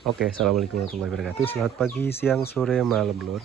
Oke, assalamualaikum warahmatullahi wabarakatuh. Selamat pagi, siang, sore, malam, lur.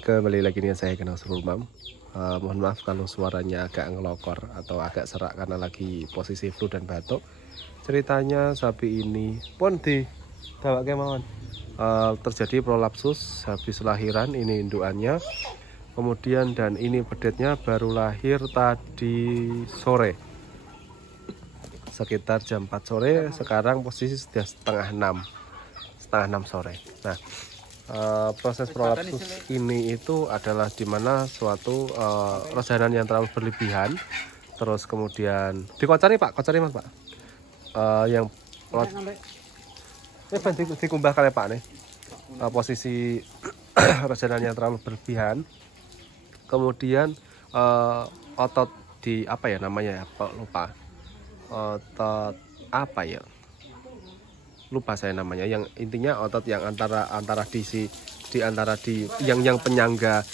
Kembali lagi dengan saya Kenal Surulmam. Mohon maaf kalau suaranya agak ngelokor atau agak serak karena lagi posisi flu dan batuk. Ceritanya sapi ini pun di bawah kemauan. Terjadi prolapsus habis lahiran, ini indukannya. Kemudian dan ini bedetnya baru lahir tadi sore. Sekitar jam 4 sore, sekarang posisi sudah setengah 6 sore. Nah, proses prolapsus ini itu adalah dimana suatu resanan yang terlalu berlebihan, terus kemudian dikocari pak, kocari mas pak, yang dikumbah kali pak nih, posisi resanan yang terlalu berlebihan, kemudian otot di apa ya namanya ya, lupa. Otot apa ya, lupa saya namanya, yang intinya otot yang antara yang penyangga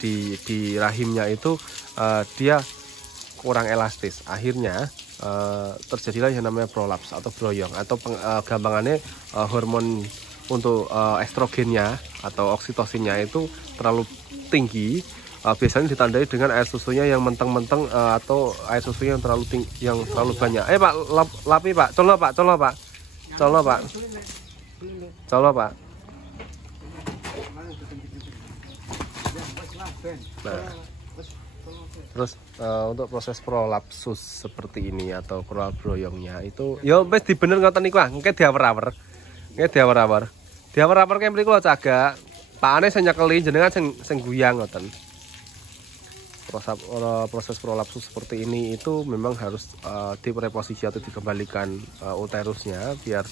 di rahimnya itu dia kurang elastis, akhirnya terjadilah yang namanya prolaps atau broyong atau gampangannya hormon untuk estrogennya atau oksitosinnya itu terlalu tinggi. Biasanya ditandai dengan air susunya yang menteng-menteng atau air susunya yang terlalu tinggi, yang terlalu banyak. Pak, lapi pak, colo pak. Nah, terus untuk proses prolapsus seperti ini atau prolapbroyongnya itu, yo wis dibener ngoten niku ah, engke diawer-awer kayak mriku lho cagak. Pakane sing nyekeli jenengan sing guyang ngoten. Proses prolapsus seperti ini itu memang harus direposisi atau dikembalikan uterusnya biar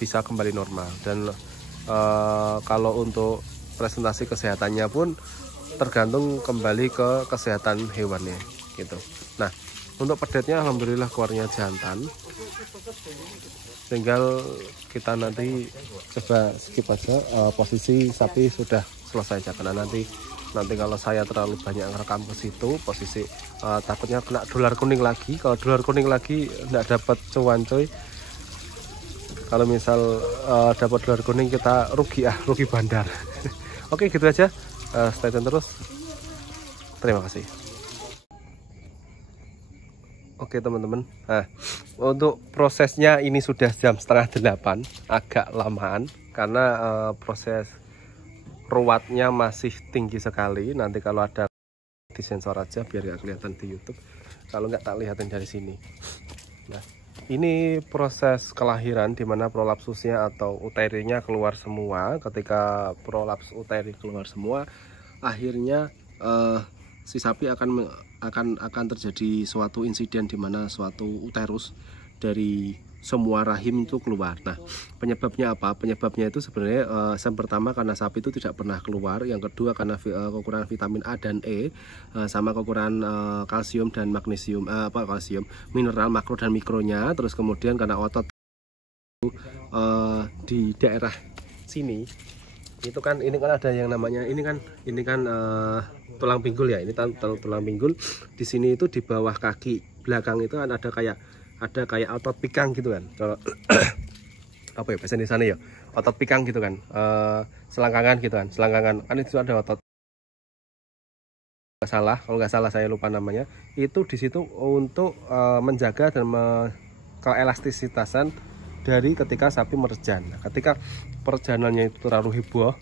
bisa kembali normal. Dan kalau untuk presentasi kesehatannya pun tergantung kembali ke kesehatan hewannya gitu. Nah, untuk pedetnya alhamdulillah keluarnya jantan. Tinggal kita nanti coba skip aja posisi sapi sudah selesai karena nanti kalau saya terlalu banyak ngerekam ke situ posisi takutnya kena dolar kuning lagi. Kalau dolar kuning lagi nggak dapat cuan coy. Kalau misal dapat dolar kuning kita rugi bandar. Oke gitu aja, stay tune terus, terima kasih. Oke teman-teman, nah untuk prosesnya ini sudah jam 7:30, agak lamaan karena proses ruwatnya masih tinggi sekali. Nanti kalau ada disensor aja biar nggak kelihatan di YouTube, kalau nggak tak lihatin dari sini. Nah, ini proses kelahiran dimana prolapsusnya atau uterinya keluar semua. Ketika prolaps uteri keluar semua, akhirnya si sapi akan terjadi suatu insiden dimana suatu uterus dari semua rahim itu keluar. Nah, penyebabnya apa? Penyebabnya itu sebenarnya yang pertama karena sapi itu tidak pernah keluar, yang kedua karena kekurangan vitamin A dan E, sama kekurangan kalsium dan magnesium, kalsium, mineral makro dan mikronya. Terus kemudian karena otot di daerah sini itu kan, ini kan ada yang namanya ini kan tulang pinggul ya, ini tulang pinggul. Di sini itu di bawah kaki belakang itu kan ada kayak otot pikang gitu kan. Kalau apa ya bahasa di sana ya, otot pikang gitu kan, selangkangan gitu kan, selangkangan kan itu ada otot. Kalau nggak salah saya lupa namanya. Itu di situ untuk menjaga dan keelastisitasan dari ketika sapi merejan. Nah, ketika perejanannya itu terlalu heboh,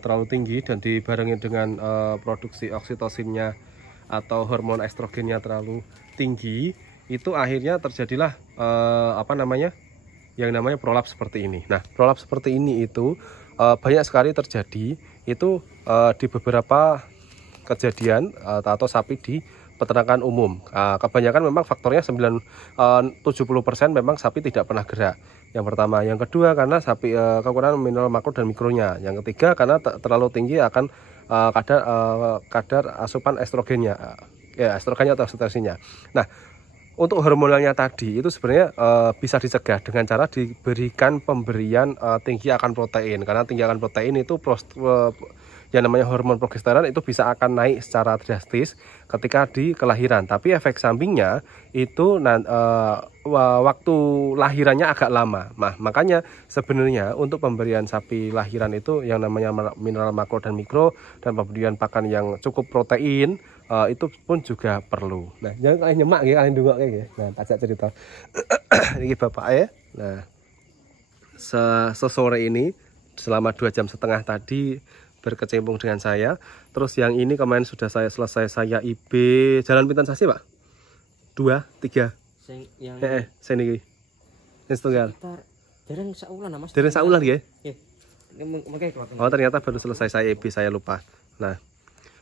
terlalu tinggi dan dibarengi dengan produksi oksitosinnya atau hormon estrogennya terlalu tinggi, itu akhirnya terjadilah yang namanya prolaps seperti ini. Nah, prolaps seperti ini itu banyak sekali terjadi itu di beberapa kejadian atau sapi di peternakan umum. Kebanyakan memang faktornya 70% memang sapi tidak pernah gerak. Yang pertama, yang kedua karena sapi kekurangan mineral makro dan mikronya. Yang ketiga karena terlalu tinggi akan kadar asupan estrogennya, estrogennya atau oksitosinnya. Nah, untuk hormonalnya tadi itu sebenarnya bisa dicegah dengan cara diberikan pemberian tinggi akan protein. Karena tinggi akan protein itu yang namanya hormon progesteron itu bisa akan naik secara drastis ketika di kelahiran. Tapi efek sampingnya itu waktu lahirannya agak lama. Nah, makanya sebenarnya untuk pemberian sapi lahiran itu yang namanya mineral makro dan mikro dan pemberian pakan yang cukup protein itu pun juga perlu. Nah, jangan kalian nyemak ya, kalian dungok ya. Nah, tak cerita. Ini bapak ya. Nah, sesore ini selama 2,5 jam tadi berkecimpung dengan saya. Terus yang ini kemarin sudah saya selesai saya IB Jalan Pinten Sasi, Pak. 2, 3. Yang saya ini setunggal. Dereng saulan Mas. Dereng saulan nggih. Nggih. Oh, ternyata baru selesai saya IB, saya lupa. Nah,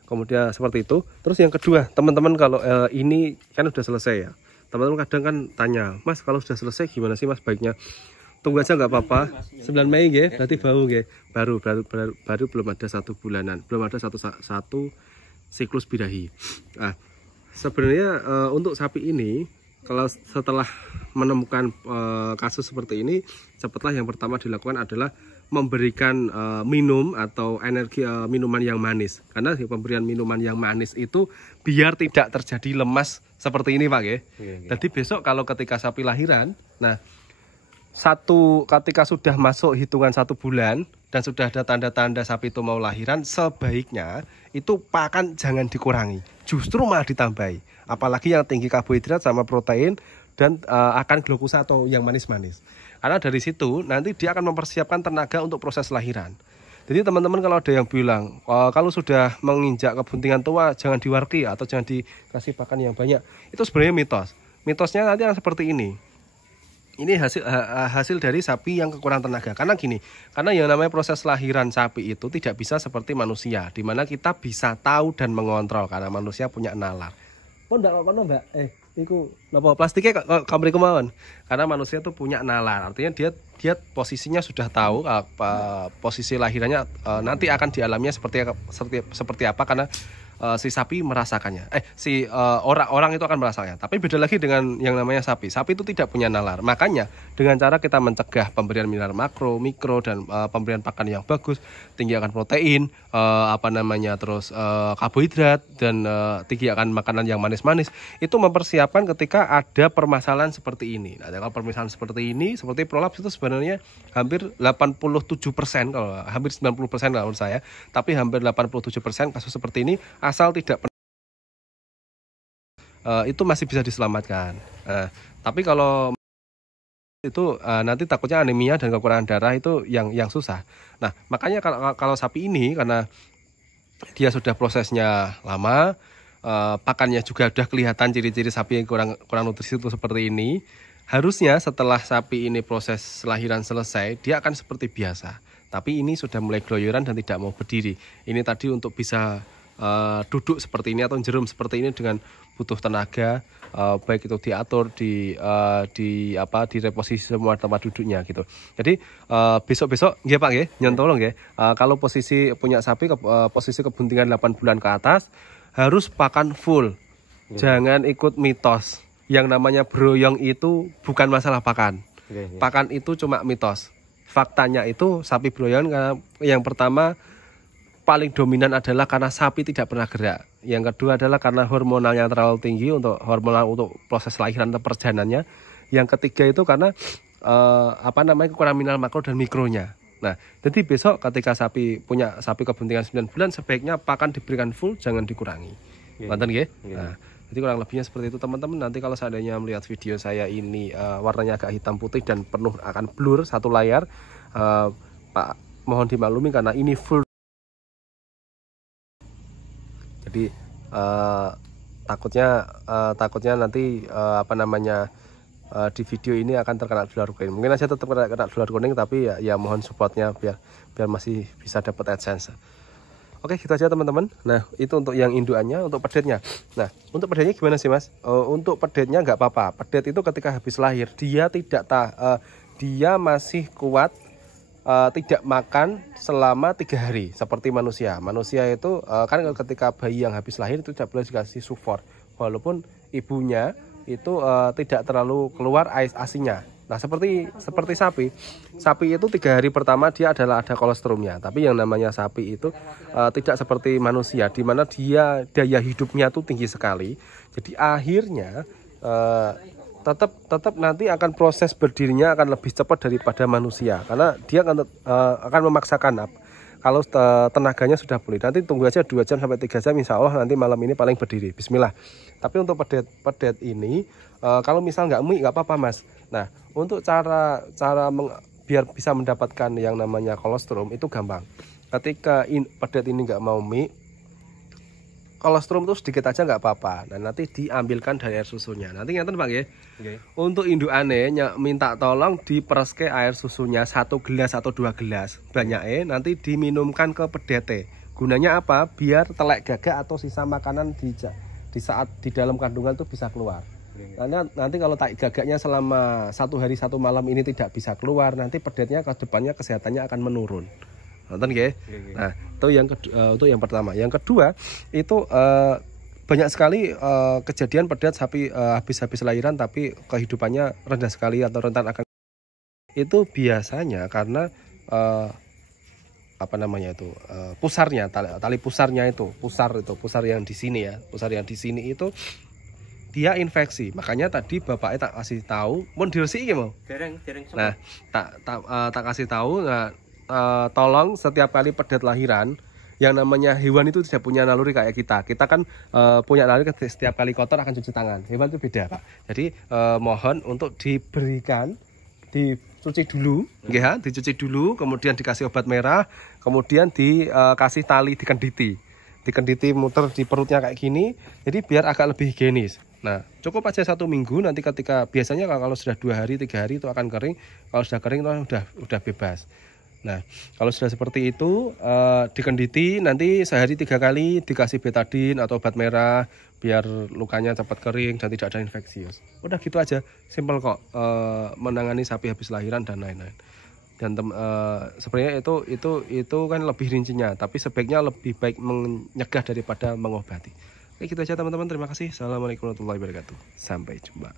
kemudian seperti itu. Terus yang kedua, teman-teman kalau ini kan udah selesai ya. Teman-teman kadang kan tanya, "Mas, kalau sudah selesai gimana sih Mas baiknya?" Tunggu aja nggak apa-apa. 9 Mei nggih, berarti bau nggih. Baru belum ada 1 bulanan, belum ada satu siklus birahi. Nah, sebenarnya untuk sapi ini kalau setelah menemukan kasus seperti ini, cepatlah yang pertama dilakukan adalah memberikan minum atau energi minuman yang manis. Karena pemberian minuman yang manis itu biar tidak terjadi lemas seperti ini, Pak ya. Jadi besok kalau ketika sapi lahiran, nah ketika sudah masuk hitungan 1 bulan dan sudah ada tanda-tanda sapi itu mau lahiran, sebaiknya itu pakan jangan dikurangi, justru malah ditambahi. Apalagi yang tinggi karbohidrat sama protein dan akan glukosa atau yang manis-manis. Karena dari situ nanti dia akan mempersiapkan tenaga untuk proses lahiran. Jadi teman-teman kalau ada yang bilang kalau sudah menginjak kebuntingan tua jangan diwarki atau jangan dikasih pakan yang banyak, itu sebenarnya mitos. Mitosnya nanti yang seperti ini. Ini hasil dari sapi yang kekurangan tenaga. Karena gini, karena yang namanya proses lahiran sapi itu tidak bisa seperti manusia, di mana kita bisa tahu dan mengontrol karena manusia punya nalar. Oh enggak apa-apa Mbak. Iku napa plastiknya kamar kemauan. Karena manusia itu punya nalar. Artinya dia posisinya sudah tahu posisi lahirannya nanti akan dialaminya seperti apa karena si sapi merasakannya. Orang itu akan merasakannya. Tapi beda lagi dengan yang namanya sapi. Sapi itu tidak punya nalar. Makanya dengan cara kita mencegah pemberian mineral makro, mikro dan pemberian pakan yang bagus, tinggi akan protein, terus karbohidrat dan tinggi akan makanan yang manis-manis, itu mempersiapkan ketika ada permasalahan seperti ini. Nah, kalau permasalahan seperti ini, seperti prolaps itu sebenarnya hampir 87%, kalau hampir 90% kalau menurut saya, tapi hampir 87% kasus seperti ini asal tidak itu masih bisa diselamatkan. Tapi kalau itu nanti takutnya anemia dan kekurangan darah itu yang susah. Nah, makanya kalau sapi ini karena dia sudah prosesnya lama, pakannya juga sudah kelihatan ciri-ciri sapi yang kurang nutrisi itu seperti ini. Harusnya setelah sapi ini proses lahiran selesai, dia akan seperti biasa. Tapi ini sudah mulai gloyoran dan tidak mau berdiri. Ini tadi untuk bisa duduk seperti ini atau jerum seperti ini dengan butuh tenaga, baik itu diatur di reposisi semua tempat duduknya gitu. Jadi besok-besok nggih Pak nggih, nyon tolong nggih. Kalau posisi punya sapi posisi kebuntingan 8 bulan ke atas harus pakan full. Jangan ikut mitos. Yang namanya broyong itu bukan masalah pakan. Pakan itu cuma mitos. Faktanya itu sapi broyong karena yang pertama paling dominan adalah karena sapi tidak pernah gerak. Yang kedua adalah karena hormonalnya terlalu tinggi untuk proses lahiran atau perjanannya. Yang ketiga itu karena kekurangan mineral makro dan mikronya. Nah, jadi besok ketika punya sapi kebuntingan 9 bulan sebaiknya pakan diberikan full, jangan dikurangi. Nonton nggih? Nah, jadi kurang lebihnya seperti itu teman-teman. Nanti kalau seandainya melihat video saya ini warnanya agak hitam putih dan penuh akan blur satu layar, Pak mohon dimaklumi karena ini full. Jadi takutnya nanti di video ini akan terkena dolar kuning. Mungkin aja tetap kena dolar kuning, tapi ya mohon supportnya biar masih bisa dapat AdSense. Oke, gitu aja teman-teman. Nah, itu untuk yang induannya, untuk pedetnya. Nah, untuk pedetnya gimana sih Mas? Untuk pedetnya nggak apa-apa. Pedet itu ketika habis lahir dia masih kuat. Tidak makan selama 3 hari seperti manusia. Manusia itu kan ketika bayi yang habis lahir itu tidak boleh dikasih sufor, walaupun ibunya itu tidak terlalu keluar asinya. Nah, seperti sapi itu 3 hari pertama dia adalah ada kolesterolnya. Tapi yang namanya sapi itu tidak seperti manusia, di mana dia daya hidupnya tuh tinggi sekali. Jadi akhirnya tetap nanti akan proses berdirinya akan lebih cepat daripada manusia, karena dia akan memaksakan kalau tenaganya sudah pulih. Nanti tunggu aja 2 jam sampai 3 jam, insya Allah nanti malam ini paling berdiri. Bismillah. Tapi untuk pedet ini kalau misal nggak mie nggak apa-apa Mas. Nah, untuk cara biar bisa mendapatkan yang namanya kolostrum itu gampang. Ketika pedet ini nggak mau mie, kolostrum itu sedikit aja nggak apa-apa. Nah, nanti diambilkan dari air susunya. Nanti ngeten Pak ya. Okay. Untuk indukane minta tolong dipereske air susunya 1 gelas atau 2 gelas. Banyaknya nanti diminumkan ke pedete. Gunanya apa? Biar telek gagak atau sisa makanan di saat di dalam kandungan itu bisa keluar. Karena nanti kalau tai gagaknya selama 1 hari 1 malam ini tidak bisa keluar, nanti pedetnya ke depannya kesehatannya akan menurun. Nonton ya. Nah, itu untuk yang pertama. Yang kedua itu banyak sekali kejadian pedet sapi habis lahiran tapi kehidupannya rendah sekali atau rentan akan itu biasanya karena apa namanya itu pusarnya tali pusarnya itu pusar yang di sini ya, pusar yang di sini itu dia infeksi. Makanya tadi bapaknya tak kasih tahu mun diresiki mau. Nah, tak kasih tahu. Nah, tolong setiap kali pedet lahiran, yang namanya hewan itu tidak punya naluri kayak kita. Kita kan punya naluri setiap kali kotor akan cuci tangan. Hewan itu beda Pak. Jadi mohon untuk diberikan dicuci dulu, ya, dicuci dulu, kemudian dikasih obat merah, kemudian dikasih tali dikenditi muter di perutnya kayak gini. Jadi biar agak lebih higienis. Nah, cukup aja 1 minggu. Nanti ketika biasanya kalau sudah 2 hari 3 hari itu akan kering. Kalau sudah kering itu udah bebas. Nah, kalau sudah seperti itu dikenditi, nanti sehari 3 kali dikasih betadin atau obat merah biar lukanya cepat kering dan tidak ada infeksi. Udah gitu aja, simpel kok menangani sapi habis lahiran dan lain-lain. Dan sebenarnya itu kan lebih rincinya, tapi sebaiknya lebih baik mencegah daripada mengobati. Oke, gitu aja teman-teman. Terima kasih. Assalamualaikum warahmatullahi wabarakatuh. Sampai jumpa.